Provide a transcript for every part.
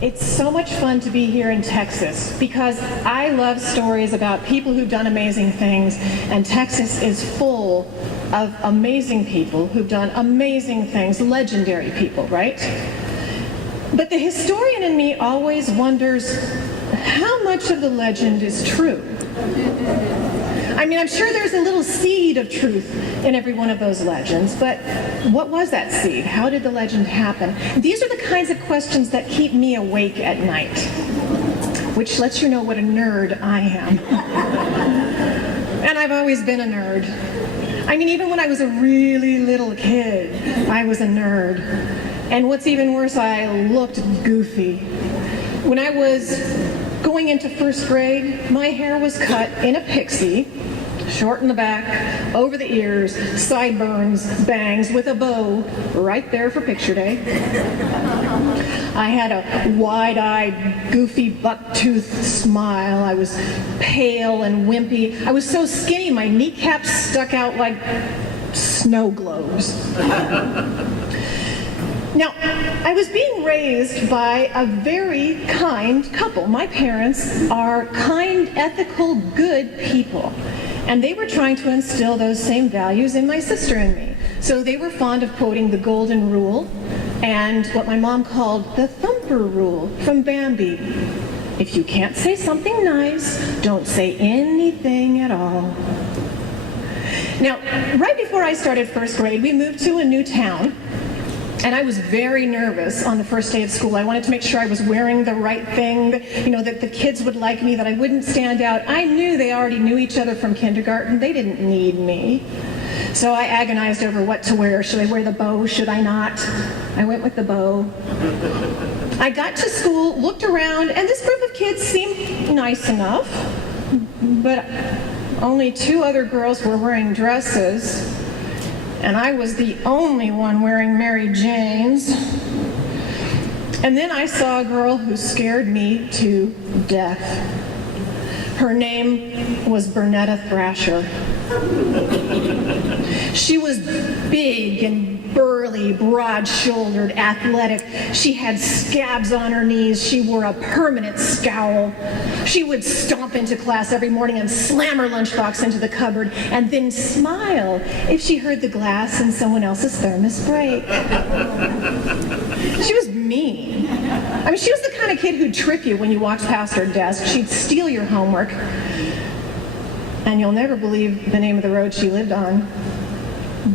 It's so much fun to be here in Texas because I love stories about people who've done amazing things, and Texas is full of amazing people who've done amazing things, legendary people, right? But the historian in me always wonders how much of the legend is true. I mean, I'm sure there's a little seed of truth in every one of those legends, but what was that seed? How did the legend happen? These are the kinds of questions that keep me awake at night, which lets you know what a nerd I am. And I've always been a nerd. I mean, even when I was a really little kid, I was a nerd. And what's even worse, I looked goofy. When I was going into first grade, my hair was cut in a pixie, short in the back, over the ears, sideburns, bangs, with a bow right there for picture day. I had a wide-eyed, goofy, buck-toothed smile. I was pale and wimpy. I was so skinny, my kneecaps stuck out like snow globes. Now, I was being raised by a very kind couple. My parents are kind, ethical, good people. And they were trying to instill those same values in my sister and me. So they were fond of quoting the golden rule and what my mom called the thumper rule from Bambi. If you can't say something nice, don't say anything at all. Now, right before I started first grade, we moved to a new town. And I was very nervous on the first day of school. I wanted to make sure I was wearing the right thing, that the kids would like me, that I wouldn't stand out. I knew they already knew each other from kindergarten. They didn't need me. So I agonized over what to wear. Should I wear the bow? Should I not? I went with the bow. I got to school, looked around, and this group of kids seemed nice enough. But only 2 other girls were wearing dresses. And I was the only one wearing Mary Janes. And then I saw a girl who scared me to death. Her name was Bernetta Thrasher. She was big and burly, broad-shouldered, athletic. She had scabs on her knees. She wore a permanent scowl. She would stomp into class every morning and slam her lunchbox into the cupboard and then smile if she heard the glass in someone else's thermos break. She was mean. I mean, she was the kind of kid who'd trip you when you walked past her desk. She'd steal your homework. And you'll never believe the name of the road she lived on.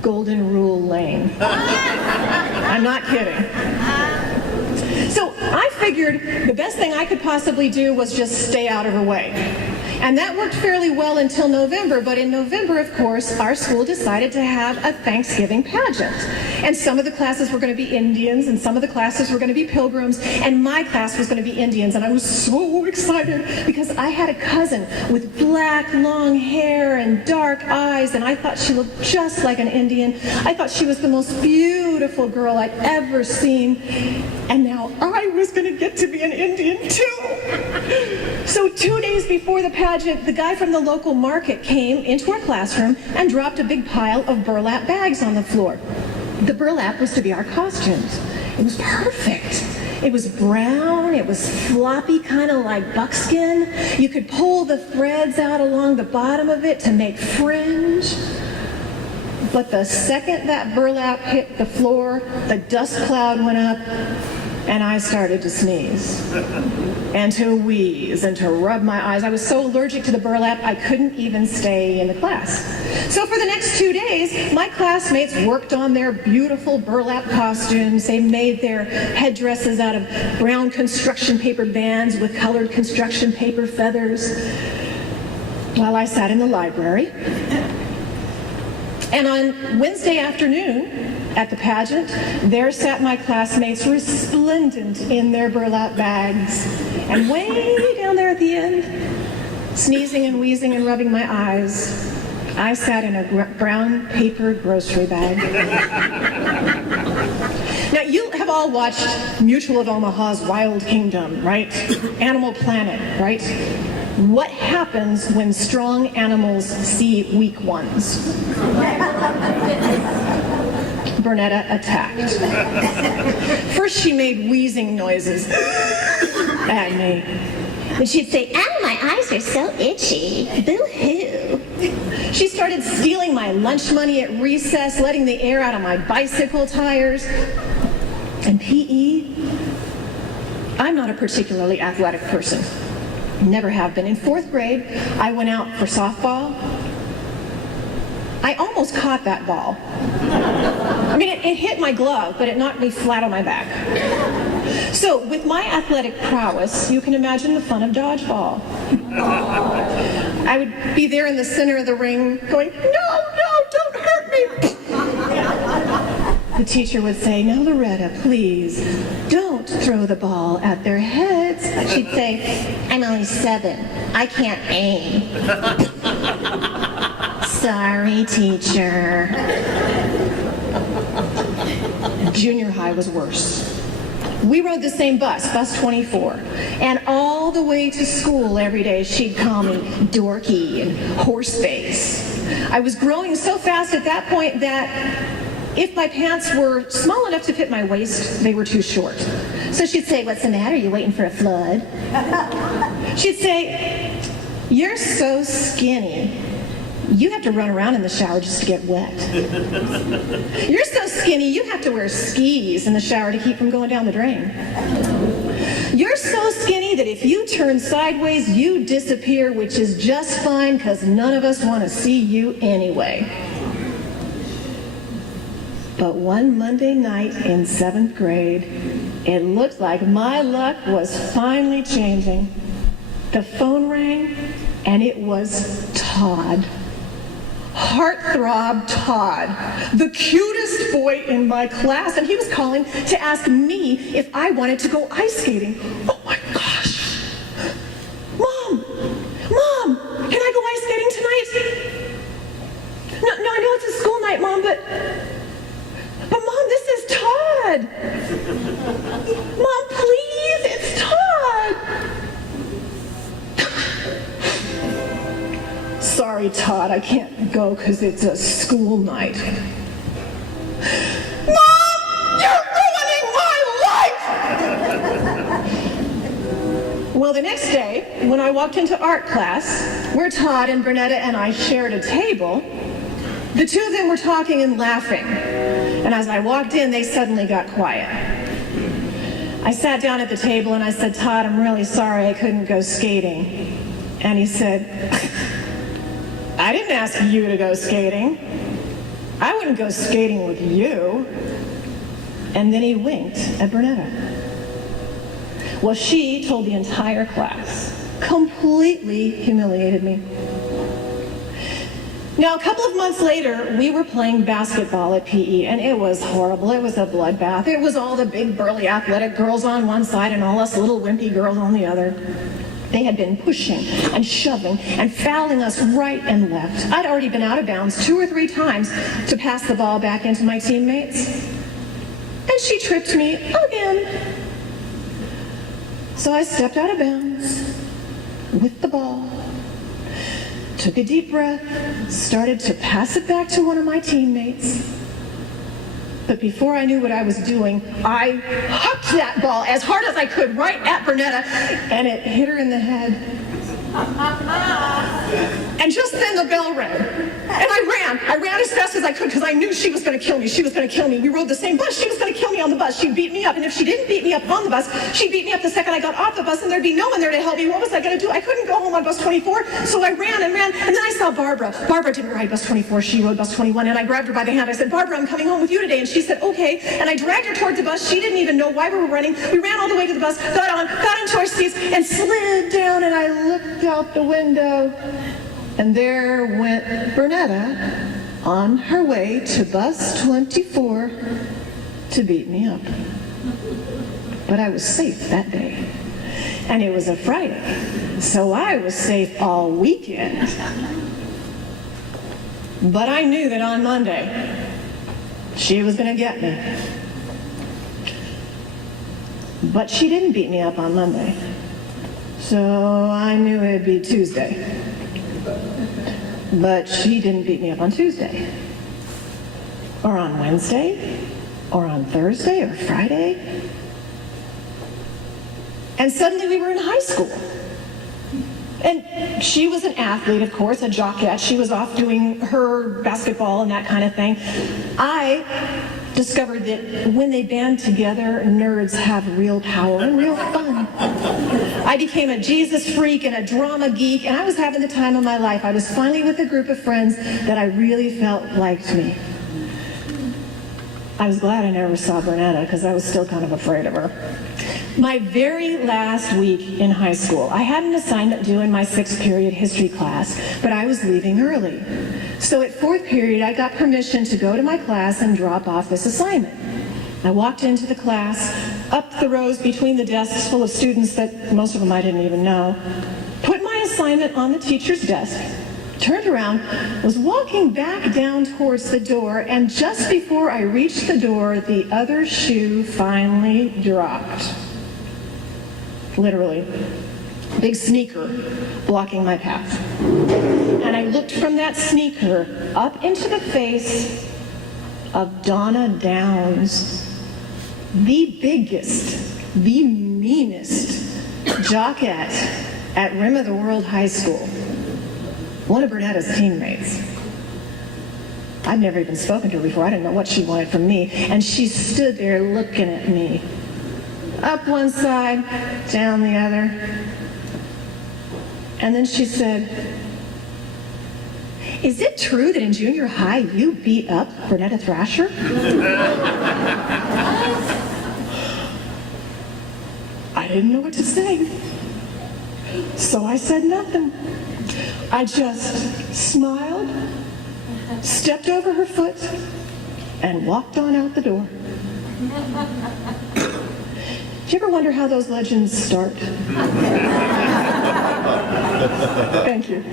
Golden Rule Lane. I'm not kidding. So I figured the best thing I could possibly do was just stay out of her way. And that worked fairly well until November, but in November, of course, our school decided to have a Thanksgiving pageant. And some of the classes were going to be Indians, and some of the classes were going to be Pilgrims, and my class was going to be Indians. And I was so excited because I had a cousin with black, long hair and dark eyes, and I thought she looked just like an Indian. I thought she was the most beautiful girl I'd ever seen. And now I was going to get to be an Indian, too. So 2 days before the pageant, the guy from the local market came into our classroom and dropped a big pile of burlap bags on the floor. The burlap was to be our costumes. It was perfect. It was brown, it was floppy, kind of like buckskin. You could pull the threads out along the bottom of it to make fringe. But the second that burlap hit the floor, the dust cloud went up, and I started to sneeze and to wheeze and to rub my eyes. I was so allergic to the burlap, I couldn't even stay in the class. So for the next 2 days, my classmates worked on their beautiful burlap costumes. They made their headdresses out of brown construction paper bands with colored construction paper feathers while I sat in the library. And on Wednesday afternoon, at the pageant, there sat my classmates resplendent in their burlap bags. And way down there at the end, sneezing and wheezing and rubbing my eyes, I sat in a brown paper grocery bag. Now, you have all watched Mutual of Omaha's Wild Kingdom, right? Animal Planet, right? What happens when strong animals see weak ones? Bernetta attacked. First, she made wheezing noises at me. And she'd say, "Ow, my eyes are so itchy. Boo-hoo." She started stealing my lunch money at recess, letting the air out of my bicycle tires. And PE, I'm not a particularly athletic person. Never have been. In 4th grade, I went out for softball. I almost caught that ball. I mean, it hit my glove, but it knocked me flat on my back. So, with my athletic prowess, you can imagine the fun of dodgeball. I would be there in the center of the ring going, "No, don't hurt me." The teacher would say, "Now, Loretta, please, don't throw the ball at their heads." She'd say, "I'm only 7. I can't aim." "Sorry, teacher." Junior high was worse. We rode the same bus 24, and all the way to school every day she'd call me dorky and horseface. I was growing so fast at that point that if my pants were small enough to fit my waist, they were too short. So she'd say, "What's the matter? You waiting for a flood?" She'd say, "You're so skinny. You have to run around in the shower just to get wet. You're so skinny, you have to wear skis in the shower to keep from going down the drain. You're so skinny that if you turn sideways, you disappear, which is just fine because none of us want to see you anyway." But one Monday night in 7th grade, it looked like my luck was finally changing. The phone rang, and it was Todd. Heartthrob Todd, the cutest boy in my class, and he was calling to ask me if I wanted to go ice skating. Oh my gosh. Mom, can I go ice skating tonight? No, I know it's a school night, Mom, but Mom, this is Todd. Mom, please, it's Todd. Sorry, Todd, I can't go because it's a school night. Mom, you're ruining my life! Well, the next day, when I walked into art class, where Todd and Bernetta and I shared a table, the two of them were talking and laughing. And as I walked in, they suddenly got quiet. I sat down at the table and I said, "Todd, I'm really sorry I couldn't go skating." And he said, "I didn't ask you to go skating. I wouldn't go skating with you." And then he winked at Bernetta. Well, she told the entire class, completely humiliated me. Now, a couple of months later, we were playing basketball at PE, and it was horrible. It was a bloodbath. It was all the big, burly, athletic girls on one side and all us little wimpy girls on the other. They had been pushing and shoving and fouling us right and left. I'd already been out of bounds 2 or 3 times to pass the ball back into my teammates. And she tripped me again. So I stepped out of bounds with the ball, took a deep breath, started to pass it back to one of my teammates. But before I knew what I was doing, I hucked that ball as hard as I could right at Bernetta, and it hit her in the head. And just then the bell rang. And I ran as fast as I could because I knew she was going to kill me. She was going to kill me. We rode the same bus. She was going to kill me on the bus. She'd beat me up. And if she didn't beat me up on the bus, she'd beat me up the second I got off the bus, and there'd be no one there to help me. What was I going to do? I couldn't go home on bus 24. So I ran, and then I saw Barbara. Barbara didn't ride bus 24. She rode bus 21. And I grabbed her by the hand. I said, "Barbara, I'm coming home with you today." And she said, "Okay." And I dragged her towards the bus. She didn't even know why we were running. We ran all the way to the bus, got into our seats, and slid down, and I looked out the window. And there went Bernetta on her way to bus 24 to beat me up. But I was safe that day. And it was a Friday, so I was safe all weekend. But I knew that on Monday, she was going to get me. But she didn't beat me up on Monday, so I knew it'd be Tuesday. But she didn't beat me up on Tuesday. or on Wednesday, or on Thursday, or Friday. And suddenly we were in high school. And she was an athlete, of course, a jockette. She was off doing her basketball and that kind of thing. I discovered that when they band together, nerds have real power and real fun. I became a Jesus freak and a drama geek, and I was having the time of my life. I was finally with a group of friends that I really felt liked me. I was glad I never saw Bernetta because I was still kind of afraid of her. My very last week in high school, I had an assignment due in my 6th period history class, but I was leaving early. So at 4th period, I got permission to go to my class and drop off this assignment. I walked into the class, up the rows between the desks full of students that most of them I didn't even know, put my assignment on the teacher's desk, turned around, was walking back down towards the door, and just before I reached the door, the other shoe finally dropped. Literally. Big sneaker blocking my path. And I looked from that sneaker up into the face of Donna Downs, the biggest, the meanest jockette at Rim of the World High School. One of Bernetta's teammates. I'd never even spoken to her before. I didn't know what she wanted from me. And she stood there looking at me. Up one side, down the other. And then she said, "Is it true that in junior high you beat up Bernetta Thrasher?" I didn't know what to say. So I said nothing. I just smiled, stepped over her foot, and walked on out the door. Do you ever wonder how those legends start? Thank you.